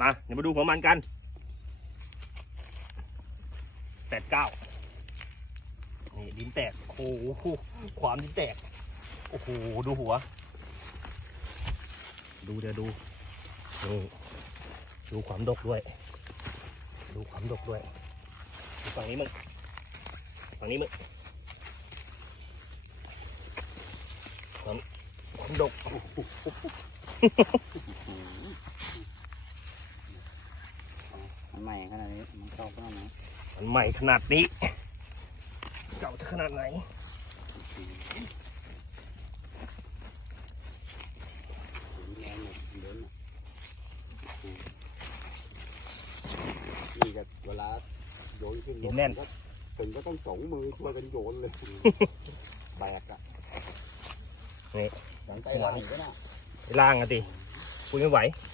มาเดี๋ยวมาดูหัวมันกันแปดเก้านี่ดินแตกโอ้โหความดินแตก โอ้โห ดูหัว ดูเดี๋ยวดูนี่ดูความดกด้วย ดูความดกด้วยฝั่งนี้มึงฝั่งนี้มึงความความดกมัน ใหม่ขนาดนี้มันเข้าขนาดไหนมันใหม่ขนาดนี้ เก่าจะขนาดไหนแรงเลยเดินนี่ก็เวลาโยนขึ้นรถก็ถึงก็ต้องสองมือช่วยกันโยนเลยแบกอะหลังใต้ล่างก็น่ะไปล่างกันดิคุยไม่ไหวเ